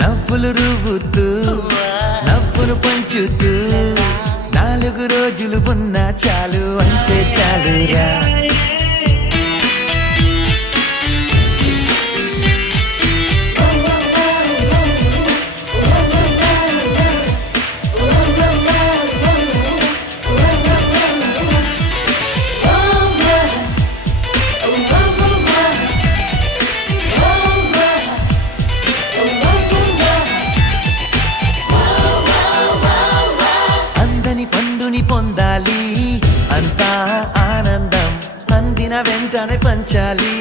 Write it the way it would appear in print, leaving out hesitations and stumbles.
నవ్వులు రువ్వుతూ నవ్వును పంచుతూ 4 రోజులు ఉన్నా చాలు అంటే చాలురా. పండుని పొందాలి అంతా ఆనందం అందిన వెంటనే పంచాలి